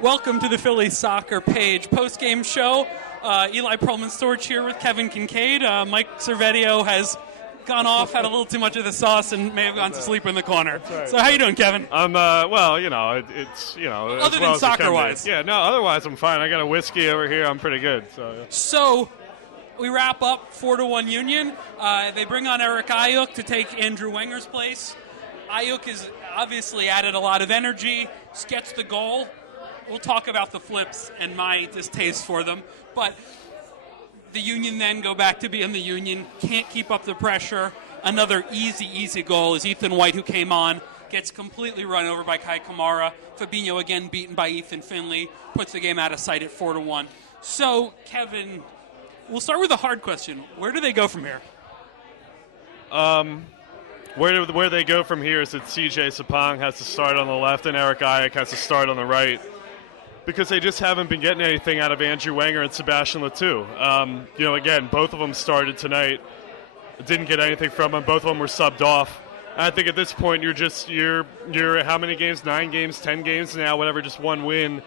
Welcome to the Phillies Soccer Page post-game show. Eli Perlman-Storch here with Kevin Kincaid. Mike Servetio has gone off, had a little too much of the sauce, and may have gone to sleep in the corner. Right. So how you doing, Kevin? I'm, it's Other than soccer-wise. Yeah, no, otherwise I'm fine. I got a whiskey over here. I'm pretty good. So we wrap up 4-1 Union. They bring on Eric Ayuk to take Andrew Wenger's place. Ayuk has obviously added a lot of energy, gets the goal. We'll talk about the flips and my distaste for them. But the Union then go back to being the Union, can't keep up the pressure. Another easy goal is Ethan White, who came on, gets completely run over by Kai Kamara. Fabinho again beaten by Ethan Finley, puts the game out of sight at 4-1. So, Kevin, we'll start with a hard question. Where do they go from here? Where they go from here is that CJ Sapong has to start on the left and Eric Ayuk has to start on the right, because they just haven't been getting anything out of Andrew Wenger and Sebastian Letou. Again, both of them started tonight. Didn't get anything from them. Both of them were subbed off. And I think at this point you're how many games? 9 games, 10 games now, whatever, just one win.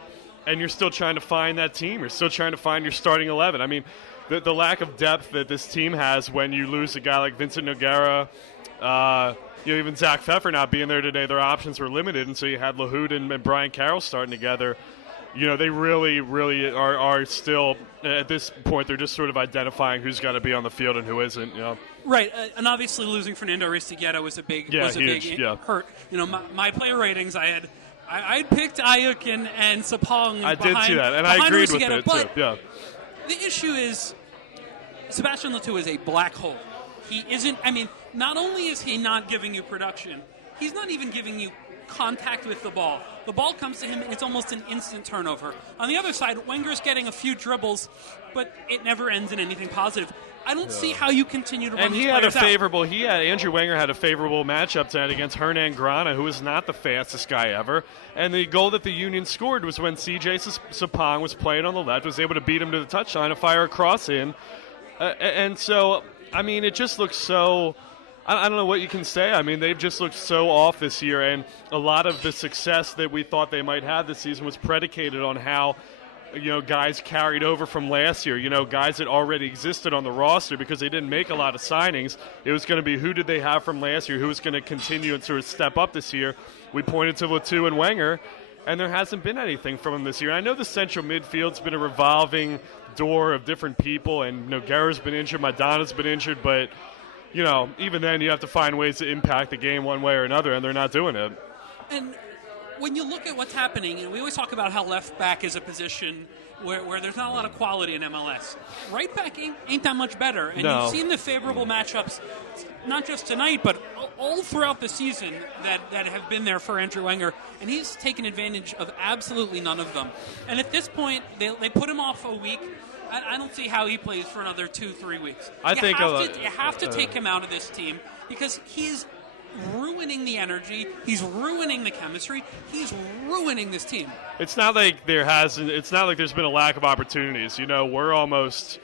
And you're still trying to find that team. You're still trying to find your starting 11. I mean, the lack of depth that this team has when you lose a guy like Vincent Nogueira, even Zach Pfeffer not being there today, their options were limited, and so you had LaHood and Brian Carroll starting together. They really are still, at this point, they're just sort of identifying who's got to be on the field and who isn't. Right, and obviously losing Fernando Aristeguieta was a big hurt. My player ratings, I picked Ayuk and Sapong. I did see that, and I agreed with it too. Yeah. The issue is Sebastian Letou is a black hole. He isn't. I mean, not only is he not giving you production, he's not even giving you contact with the ball. The ball comes to him, and it's almost an instant turnover. On the other side, Wenger's getting a few dribbles, but it never ends in anything positive. I don't see how you continue to run and these players out. Andrew Wenger had a favorable matchup tonight against Hernan Grana, who is not the fastest guy ever. And the goal that the Union scored was when CJ Sapong was playing on the left, was able to beat him to the touchline and fire a cross in. And so, I mean, it just looks so... I don't know what you can say. I mean, they've just looked so off this year, and a lot of the success that we thought they might have this season was predicated on how, guys carried over from last year, guys that already existed on the roster because they didn't make a lot of signings. It was going to be who did they have from last year, who was going to continue and sort of step up this year. We pointed to Letou and Wenger, and there hasn't been anything from them this year. I know the central midfield's been a revolving door of different people, and Nogueira's been injured, Madonna's been injured, but... even then you have to find ways to impact the game one way or another, and they're not doing it. And when you look at what's happening, and we always talk about how left back is a position where there's not a lot of quality in MLS. Right back ain't that much better. And You've seen the favorable matchups, not just tonight, but all throughout the season that have been there for Andrew Wenger, and he's taken advantage of absolutely none of them. And at this point, they put him off a week. I don't see how he plays for another 2-3 weeks. You have to take him out of this team because he's ruining the energy. He's ruining the chemistry. He's ruining this team. It's not like there's been a lack of opportunities. We're almost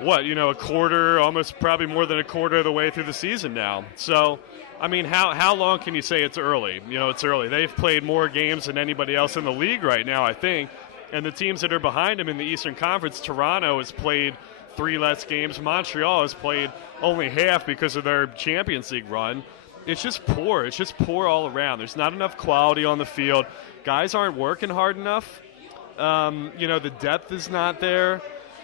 a quarter, almost probably more than a quarter of the way through the season now. So, I mean, how long can you say it's early? It's early. They've played more games than anybody else in the league right now, I think. And the teams that are behind them in the Eastern Conference, Toronto has played 3 less games. Montreal has played only half because of their Champions League run. It's just poor. It's just poor all around. There's not enough quality on the field. Guys aren't working hard enough. The depth is not there.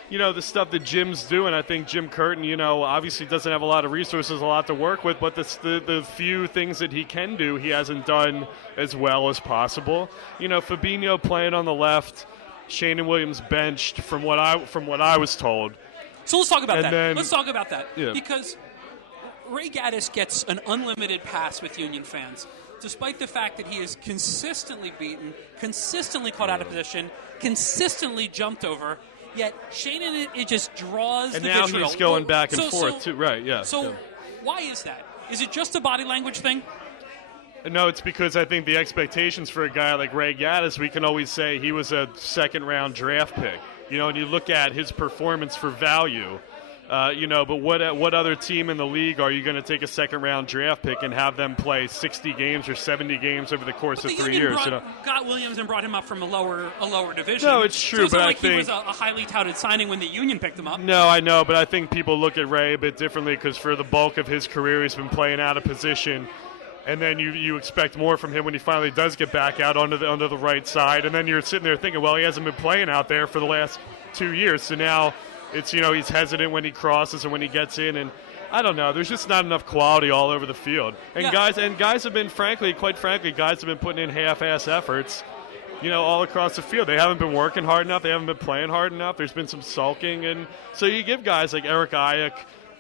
The stuff that Jim's doing, I think Jim Curtin, obviously doesn't have a lot of resources, a lot to work with, but the few things that he can do, he hasn't done as well as possible. Fabinho playing on the left, Shannon Williams benched from what I was told. So let's talk about that. Let's talk about that. Yeah. Because Ray Gaddis gets an unlimited pass with Union fans, despite the fact that he is consistently beaten, consistently caught out of position, consistently jumped over. Yet Shannon, it just draws and the now vitriol. He's going back and forth too. Right? Yeah. So why is that? Is it just a body language thing? No, it's because I think the expectations for a guy like Ray Gaddis, we can always say he was a second-round draft pick. And you look at his performance for value, But what other team in the league are you going to take a second-round draft pick and have them play 60 games or 70 games over the course of 3 years? Got Williams and brought him up from a lower division. No, it's true, so it's but not like I think he was a highly touted signing when the Union picked him up. No, I know, but I think people look at Ray a bit differently because for the bulk of his career, he's been playing out of position. And then you expect more from him when he finally does get back out onto the right side. And then you're sitting there thinking, well, he hasn't been playing out there for the last 2 years. So now it's, he's hesitant when he crosses and when he gets in. And I don't know. There's just not enough quality all over the field. And guys have been, quite frankly, guys have been putting in half-ass efforts, all across the field. They haven't been working hard enough. They haven't been playing hard enough. There's been some sulking. And so you give guys like Eric Ayuk,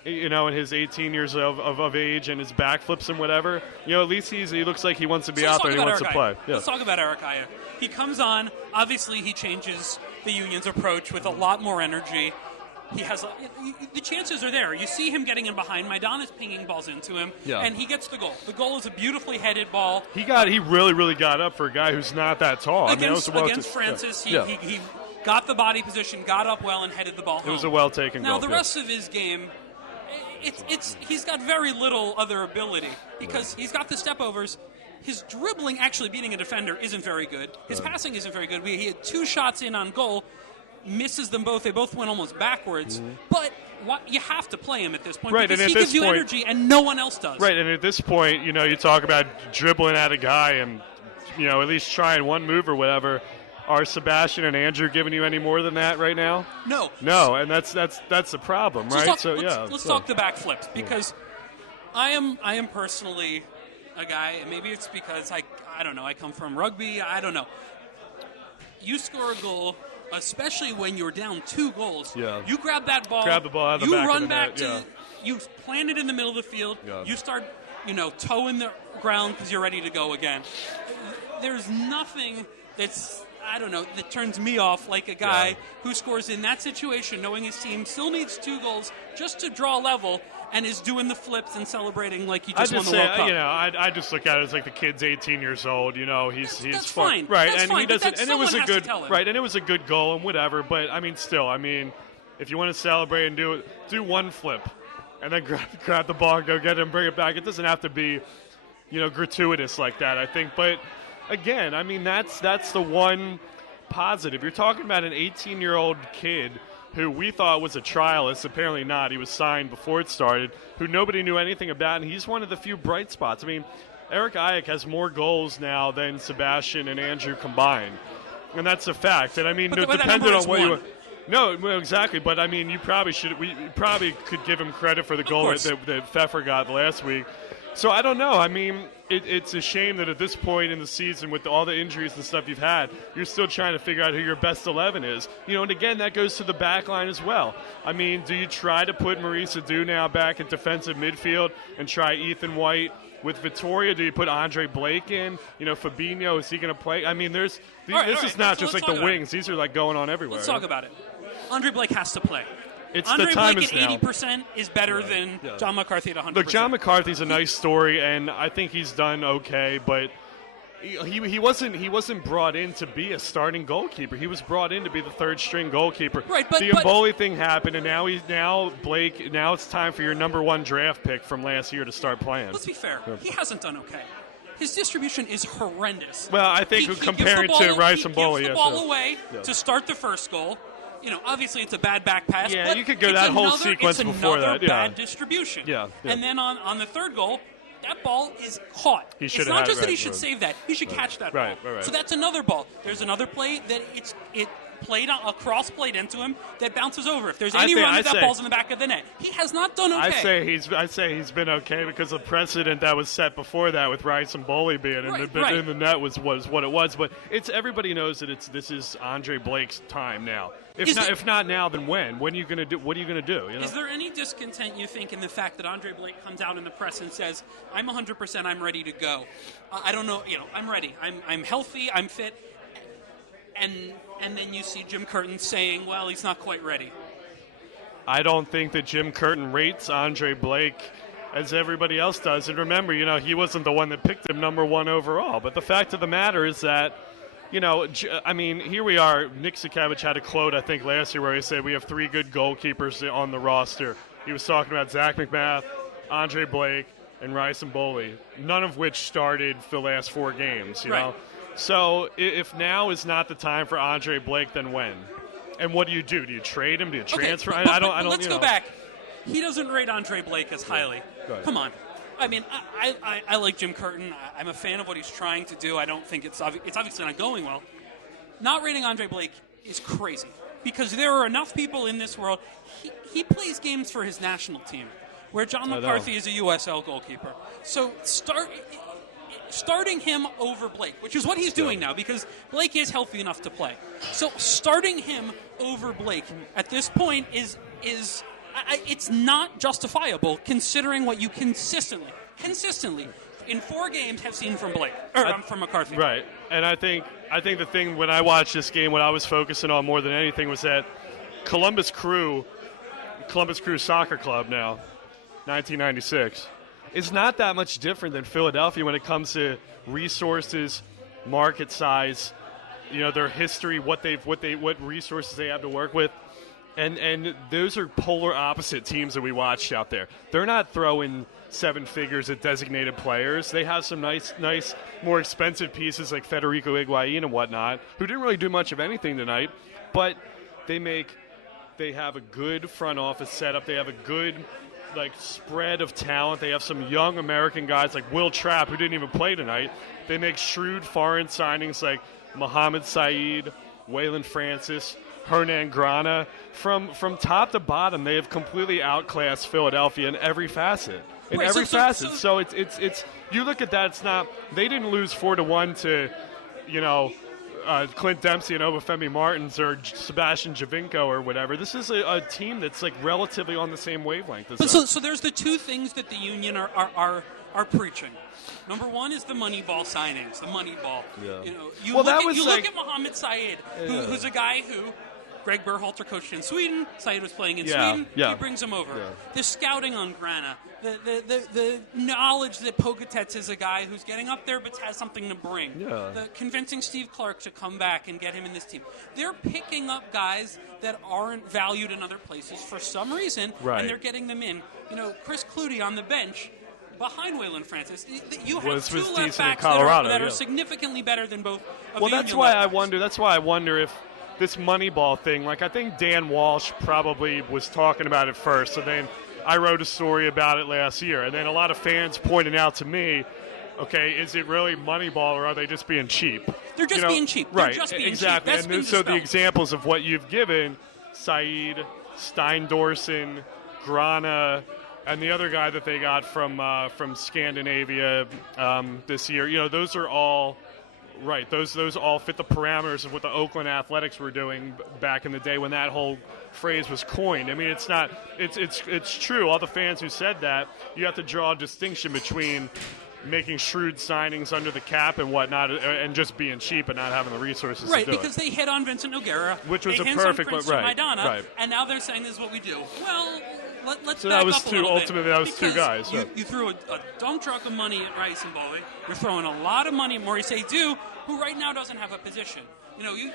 in his 18 years of age and his backflips and whatever, at least he looks like he wants to be out there and he wants to play. Yeah. Let's talk about Eric Ayuk. He comes on. Obviously, he changes the Union's approach with a lot more energy. He has the chances are there. You see him getting in behind. Maidon is pinging balls into him, and he gets the goal. The goal is a beautifully headed ball. He really, really got up for a guy who's not that tall. Against Francis, he got the body position, got up well, and headed the ball home. It was a well-taken goal. Now, the rest of his game, he's got very little other ability because he's got the step-overs. His dribbling, actually beating a defender, isn't very good. His passing isn't very good. He had 2 shots in on goal, misses them both. They both went almost backwards. Mm-hmm. But you have to play him at this point because he gives you energy and no one else does. Right, and at this point, you talk about dribbling at a guy and, at least trying one move or whatever. Are Sebastian and Andrew giving you any more than that right now? No, and that's the problem, right? Let's talk the backflips because I am personally a guy, and maybe it's because I don't know, I come from rugby, I don't know. You score a goal, especially when you're down 2 goals. Yeah. You grab the ball out of the back you of run the back net, you plant it in the middle of the field. Yeah. You start, toeing the ground because you're ready to go again. There's nothing that's that turns me off like a guy who scores in that situation, knowing his team still needs 2 goals just to draw level, and is doing the flips and celebrating like he just won the World Cup. I just look at it as like the kid's 18 years old. He's that's fun. Fine. Right, that's and fine, he doesn't. And it was a good and it was a good goal and whatever. But still, if you want to celebrate and do one flip, and then grab the ball and go get it and bring it back. It doesn't have to be, gratuitous like that. I think, but again, that's the one positive. You're talking about an 18-year-old kid who we thought was a trialist. Apparently not. He was signed before it started, who nobody knew anything about, and he's one of the few bright spots. Eric Ayuk has more goals now than Sebastian and Andrew combined, and that's a fact. And depending on what you... No, exactly. But you probably should. We probably could give him credit for the goal that Pfeffer got last week. So I don't know. It's a shame that at this point in the season, with all the injuries and stuff you've had, you're still trying to figure out who your best 11 is. And again, that goes to the back line as well. Do you try to put Maurice Adu now back in defensive midfield and try Ethan White with Vittoria? Do you put Andre Blake in? Fabinho, is he going to play? This is not just like the wings. These are going on everywhere. Let's talk about it. Andre Blake has to play. Andre Blake at 80% is better than John McCarthy at 100%. Look, John McCarthy's a nice story, and I think he's done okay, but he wasn't brought in to be a starting goalkeeper. He was brought in to be the third-string goalkeeper. Right, but the Emboli thing happened, and now it's time for your number 1 draft pick from last year to start playing. Let's be fair. He hasn't done okay. His distribution is horrendous. Well, I think comparing to Rice and Emboli, he gives the ball away to start the first goal. Obviously it's a bad back pass. Yeah, but you could go that whole sequence before that. It's another bad distribution. Yeah. And then on the third goal, that ball is caught. It's not just that he should save that; he should catch that ball. Right. So that's another ball. There's another play that it played a cross played into him that bounces over. If there's any run that ball's in the back of the net, he has not done okay. I'd say he's been okay because the precedent that was set before that with Rice and Boley being in the net was what it was. But everybody knows that this is Andre Blake's time now. If not now, then when? When are you going to do? What are you going to do? Is there any discontent you think in the fact that Andre Blake comes out in the press and says, "I'm 100%, I'm ready to go. I don't know, I'm ready. I'm healthy, I'm fit." And then you see Jim Curtin saying, "Well, he's not quite ready." I don't think that Jim Curtin rates Andre Blake as everybody else does. And remember, he wasn't the one that picked him number 1 overall. But the fact of the matter is that I mean, here we are. Nick Sakevich had a quote, I think, last year where he said we have 3 good goalkeepers on the roster. He was talking about Zach McMath, Andre Blake, and Ryson Boley, none of which started for the last 4 games, you know? So if now is not the time for Andre Blake, then when? And what do you do? Do you trade him? Do you transfer? Okay, I don't. Let's go back. He doesn't rate Andre Blake as highly. Come on. I mean, I like Jim Curtin. I'm a fan of what he's trying to do. I don't think it's obviously not going well. Not rating Andre Blake is crazy because there are enough people in this world. He plays games for his national team, where John McCarthy is a USL goalkeeper. So starting him over Blake, which is what he's doing now because Blake is healthy enough to play. So starting him over Blake at this point is it's not justifiable considering what you consistently in 4 games have seen from Blake from McCarthy. Right, and I think the thing when I watched this game, what I was focusing on more than anything was that Columbus Crew Soccer Club now, 1996, is not that much different than Philadelphia when it comes to resources, market size, their history, what resources they have to work with. And those are polar opposite teams that we watched out there. They're not throwing 7 figures at designated players. They have some nice, more expensive pieces like Federico Higuain and whatnot, who didn't really do much of anything tonight. But they have a good front office setup. They have a good spread of talent. They have some young American guys like Will Trapp, who didn't even play tonight. They make shrewd foreign signings like Mohamed Saeed, Waylon Francis, Hernan Grana. From top to bottom, they have completely outclassed Philadelphia in every facet. So it's you look at that. It's not. They didn't lose 4-1 to, Clint Dempsey and Obafemi Martins or Sebastian Javinko or whatever. This is a team that's relatively on the same wavelength. But so there's the 2 things that the Union are preaching. Number 1 is the Moneyball signings, the Moneyball. Yeah. You look at Mohamed Saeed, who's a guy who Greg Berhalter coached in Sweden. Saeed was playing in Sweden. He brings him over. Yeah. The scouting on Grana, the knowledge that Pogatetz is a guy who's getting up there but has something to bring. Yeah. The convincing Steve Clark to come back and get him in this team. They're picking up guys that aren't valued in other places for some reason, and they're getting them in. Chris Clutie on the bench behind Waylon Francis. You have 2 left backs that are significantly better than both of the that's why I wonder if this Moneyball thing, I think Dan Walsh probably was talking about it first, so then I wrote a story about it last year, and then a lot of fans pointed out to me, okay, is it really Moneyball or are they just being cheap? They're just being cheap. They're just being exactly. Cheap. And so the examples of what you've given, Saeed, Steindorsen, Grana, and the other guy that they got from Scandinavia this year, those are all right. Those all fit the parameters of what the Oakland Athletics were doing back in the day when that whole phrase was coined. I mean, it's not. It's true. All the fans who said that, you have to draw a distinction between making shrewd signings under the cap and whatnot, and just being cheap and not having the resources to do because they hit on Vincent Nogueira, which was a perfect one, Maidana, and now they're saying this is what we do. Well, let's back up a little bit. That was 2 guys. So. You threw a dump truck of money at Ryson Boley. You're throwing a lot of money at Maurice Edu, who right now doesn't have a position.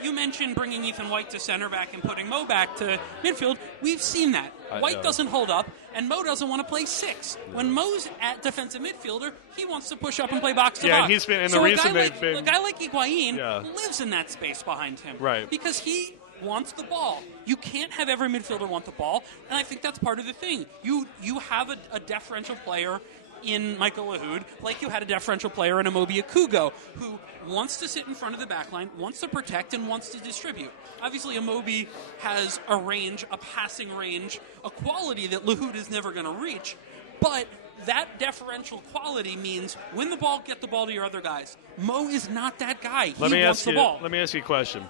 You mentioned bringing Ethan White to center back and putting Mo back to midfield. We've seen that. White doesn't hold up, and Mo doesn't want to play 6. When Mo's at defensive midfielder, he wants to push up and play box to box. Yeah, and he's been. And the reason they've been a guy like Higuain lives in that space behind him, right? Because he wants the ball. You can't have every midfielder want the ball, and I think that's part of the thing. You have a deferential player in Michael Lahoud, like you had a deferential player in Amobi Akugo, who wants to sit in front of the back line, wants to protect, and wants to distribute. Obviously, Amobi has a range, a passing range, a quality that Lahoud is never going to reach, but that deferential quality means win the ball, get the ball to your other guys. Mo is not that guy. He wants the ball. Let me ask you a question.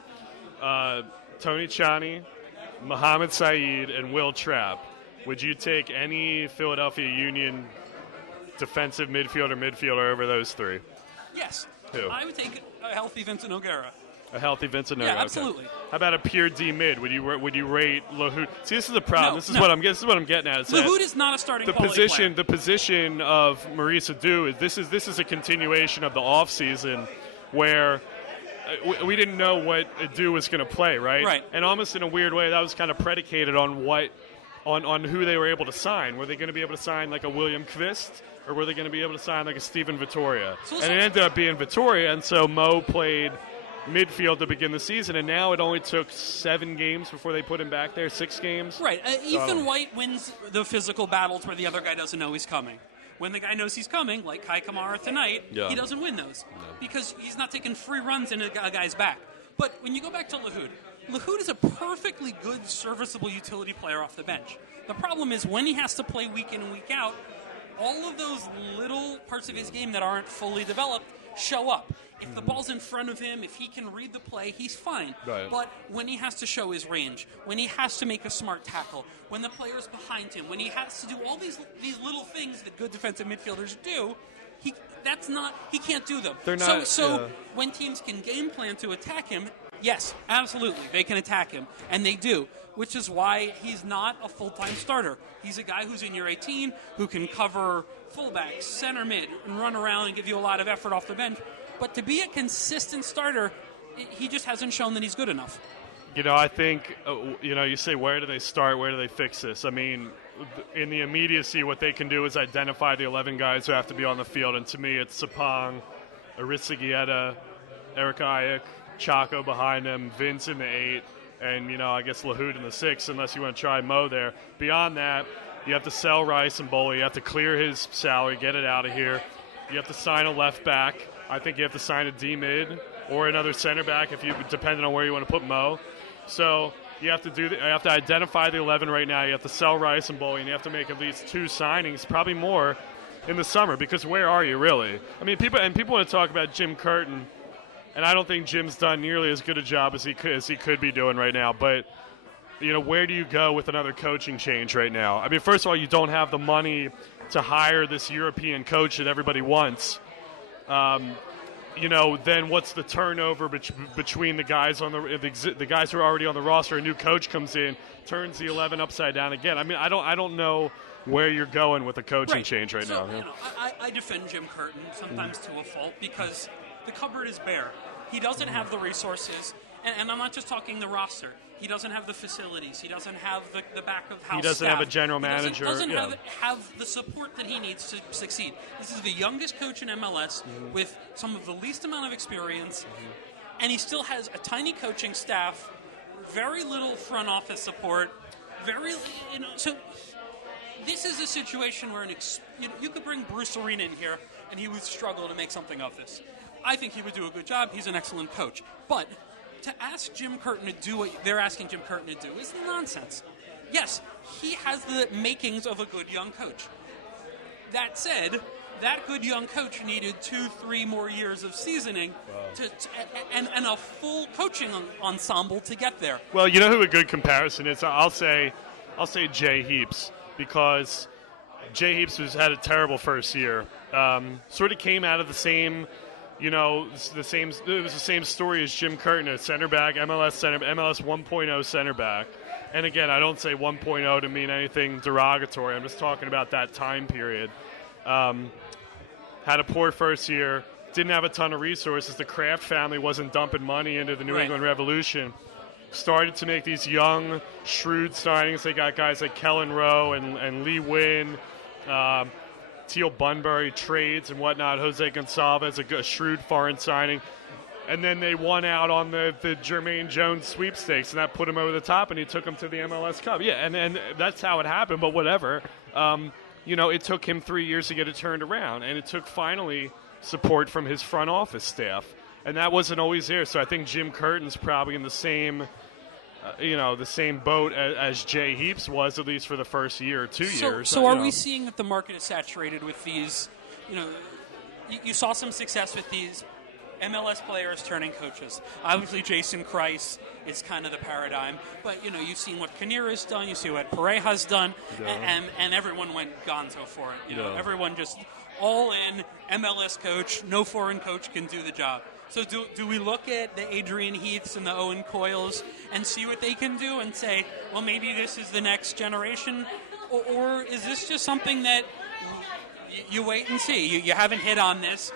Tony Chani, Mohamed Saeed, and Will Trapp, would you take any Philadelphia Union defensive midfielder over those 3? Yes. Who? I would take a healthy Vincent Nogueira. A healthy Vincent Nogueira. Yeah, absolutely. Okay. How about a pure D mid? Would you rate Lahoud? See, this is the problem. This is what I'm getting at. Lahoud is not a starting player. The position of Maurice Edu is this is a continuation of the offseason where we didn't know what Adu was going to play, right? Right. And almost in a weird way, that was kind of predicated on on who they were able to sign. Were they going to be able to sign like a William Kvist, or were they going to be able to sign like a Steven Vittoria? And it ended up being Vittoria, and so Mo played midfield to begin the season, and now it only took 7 games before they put him back there, 6 games. Right. Ethan White wins the physical battles where the other guy doesn't know he's coming. When the guy knows he's coming, like Kai Kamara tonight, he doesn't win those because he's not taking free runs in a guy's back. But when you go back to Lahoud is a perfectly good, serviceable utility player off the bench. The problem is when he has to play week in and week out, all of those little parts of his game that aren't fully developed show up. If the ball's in front of him, if he can read the play, he's fine. Right. But when he has to show his range, when he has to make a smart tackle, when the player's behind him, when he has to do all these little things that good defensive midfielders do, he can't do them. They're not, so when teams can game plan to attack him, yes, absolutely, they can attack him, and they do, which is why he's not a full-time starter. He's a guy who's in year 18, who can cover fullback, center mid, and run around and give you a lot of effort off the bench. But to be a consistent starter, he just hasn't shown that he's good enough. I think, you say, where do they start? Where do they fix this? I mean, in the immediacy, what they can do is identify the 11 guys who have to be on the field. And to me, it's Sapong, Aristigueta, Eric Ayuk, Chaco behind him, Vince in the 8, and, I guess Lahoud in the 6, unless you want to try Mo there. Beyond that, you have to sell Rice and Boley. You have to clear his salary, get it out of here. You have to sign a left back. I think you have to sign a D-mid or another center back depending on where you want to put Mo. So you have to identify the 11 right now. You have to sell Rice and Boley, and you have to make at least 2 signings, probably more, in the summer. Because where are you really? I mean, people want to talk about Jim Curtin, and I don't think Jim's done nearly as good a job as he could be doing right now. But where do you go with another coaching change right now? I mean, first of all, you don't have the money to hire this European coach that everybody wants. Then what's the turnover between the guys the guys who are already on the roster? A new coach comes in, turns the 11 upside down again. I mean, I don't know where you're going with a coaching change right now. I defend Jim Curtin sometimes to a fault because the cupboard is bare. He doesn't have the resources, and I'm not just talking the roster. He doesn't have the facilities. He doesn't have the back of house. He doesn't staff. have a general manager. He doesn't have the support that he needs to succeed. This is the youngest coach in MLS with some of the least amount of experience, and he still has a tiny coaching staff, very little front office support, So this is a situation where you could bring Bruce Arena in here, and he would struggle to make something of this. I think he would do a good job. He's an excellent coach, but to ask Jim Curtin to do what they're asking Jim Curtin to do is nonsense. Yes, he has the makings of a good young coach. That said, that good young coach needed 2-3 more years of seasoning and a full coaching ensemble to get there. Well, you know who a good comparison is? I'll say Jay Heaps, because Jay Heaps has had a terrible first year. Sort of came out of the same. It was the same story as Jim Curtin, a center back, MLS 1.0 center back. And again, I don't say 1.0 to mean anything derogatory. I'm just talking about that time period. Had a poor first year, didn't have a ton of resources. The Kraft family wasn't dumping money into the New England Revolution. Started to make these young, shrewd signings. They got guys like Kellen Rowe and Lee Wynn, Teal Bunbury, trades and whatnot. Jose Gonçalves, a shrewd foreign signing. And then they won out on the Jermaine Jones sweepstakes, and that put him over the top, and he took him to the MLS Cup. Yeah, and that's how it happened, but whatever. It took him 3 years to get it turned around, and it took finally support from his front office staff. And that wasn't always there. So I think Jim Curtin's probably in the same boat as Jay Heaps was, at least for the first year or 2 years. So are we seeing that the market is saturated with these, you saw some success with these MLS players turning coaches. Obviously, Jason Kreis is kind of the paradigm, but you've seen what Kinnear has done, you see what Pareja's done, and everyone went gonzo for it. Everyone just all in MLS coach, no foreign coach can do the job. So do we look at the Adrian Heaths and the Owen Coyles and see what they can do and say, well, maybe this is the next generation, or is this just something that you wait and see? You haven't hit on this.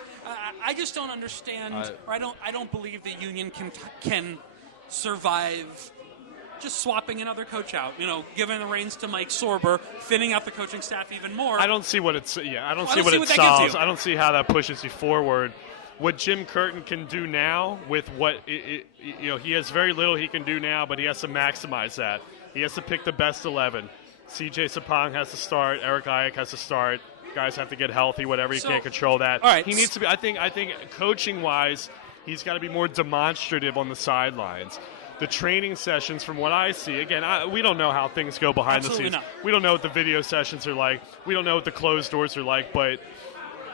I just don't understand. Or I don't believe the union can survive just swapping another coach out. Giving the reins to Mike Sorber, thinning out the coaching staff even more. I don't see what it's. I don't see what it solves. I don't see how that pushes you forward. What Jim Curtin can do now with what he has very little he can do now, but he has to maximize that. He has to pick the best 11. CJ Sapong has to start. Eric Ayuk has to start. Guys have to get healthy. Whatever, he can't control that. All right. He needs to be. I think coaching wise, he's got to be more demonstrative on the sidelines. The training sessions, from what I see, again, we don't know how things go behind the scenes. Not. We don't know what the video sessions are like. We don't know what the closed doors are like, but.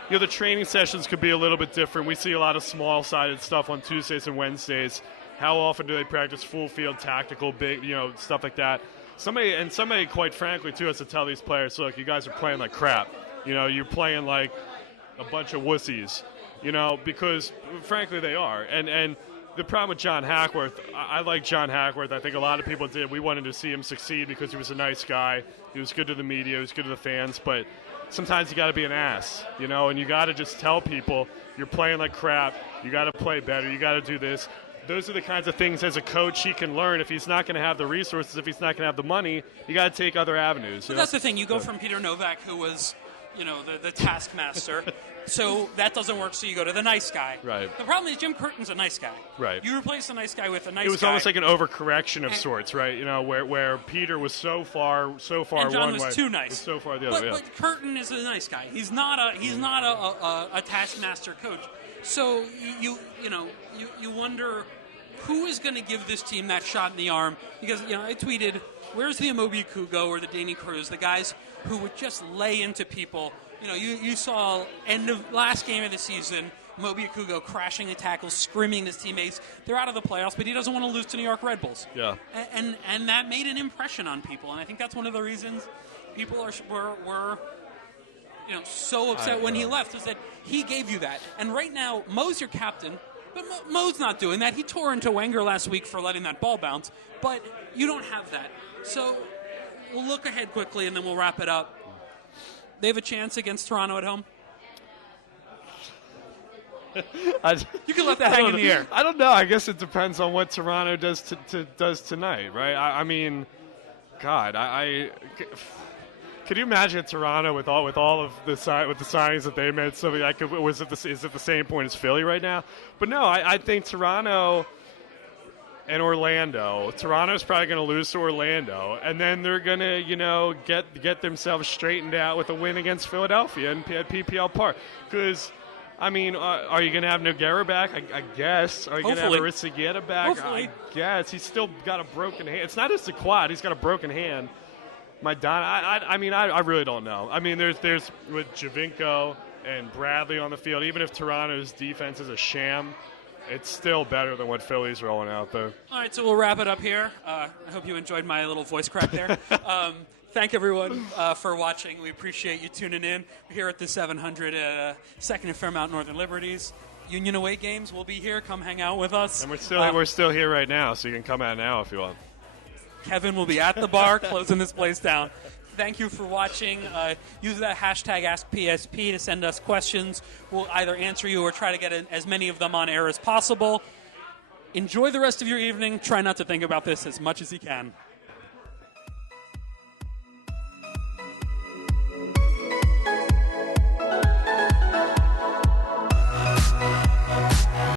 The training sessions could be a little bit different. We see a lot of small-sided stuff on Tuesdays and Wednesdays. How often do they practice full-field tactical, big, stuff like that? Somebody, quite frankly, too, has to tell these players, look, you guys are playing like crap. You're playing like a bunch of wussies, because, frankly, they are. And the problem with John Hackworth, I like John Hackworth. I think a lot of people did. We wanted to see him succeed because he was a nice guy. He was good to the media. He was good to the fans, but sometimes you got to be an ass, and you got to just tell people you're playing like crap. You got to play better. You got to do this. Those are the kinds of things as a coach he can learn. If he's not going to have the resources, if he's not going to have the money, you got to take other avenues. But that's the thing. You go from Peter Novak, who was, the taskmaster. So that doesn't work, so you go to the nice guy. Right. The problem is Jim Curtin's a nice guy. Right. You replace the nice guy with a nice guy. It was almost like an overcorrection of sorts, right? Where Peter was so far and John one way. was too nice. Was so far the other. But Curtin is a nice guy. He's not a taskmaster coach. So you wonder who is going to give this team that shot in the arm, because I tweeted, where's the Amobi Kugo or the Danny Cruz, the guys who would just lay into people. You saw end of last game of the season, Mobi Kugo crashing the tackles, screaming at his teammates. They're out of the playoffs, but he doesn't want to lose to New York Red Bulls. Yeah. And that made an impression on people, and I think that's one of the reasons people were so upset when he left, is that he gave you that. And right now, Mo's your captain, but Mo's not doing that. He tore into Wenger last week for letting that ball bounce, but you don't have that. So we'll look ahead quickly, and then we'll wrap it up. They have a chance against Toronto at home? You can let that hang in the air. I don't know. I guess it depends on what Toronto does tonight, right? I mean, God, could you imagine Toronto with all of the signings that they made? Something like, is it the same point as Philly right now? But no, I think Toronto and Orlando. Toronto's probably going to lose to Orlando, and then they're going to, get themselves straightened out with a win against Philadelphia at PPL Park. Because, I mean, are you going to have Nogueira back? I guess. Are you going to have Aristigueta back? Hopefully. I guess. He's still got a broken hand. It's not just a quad. He's got a broken hand. I really don't know. I mean, there's with Javinko and Bradley on the field, even if Toronto's defense is a sham, it's still better than what Philly's rolling out there. All right, so we'll wrap it up here. I hope you enjoyed my little voice crack there. Thank everyone for watching. We appreciate you tuning in. We're here at the 700 Second and Fairmount Northern Liberties. Union away games. We'll be here. Come hang out with us. And we're still here right now, so you can come out now if you want. Kevin will be at the bar closing this place down. Thank you for watching. Use that hashtag AskPSP to send us questions. We'll either answer you or try to get as many of them on air as possible. Enjoy the rest of your evening. Try not to think about this as much as you can.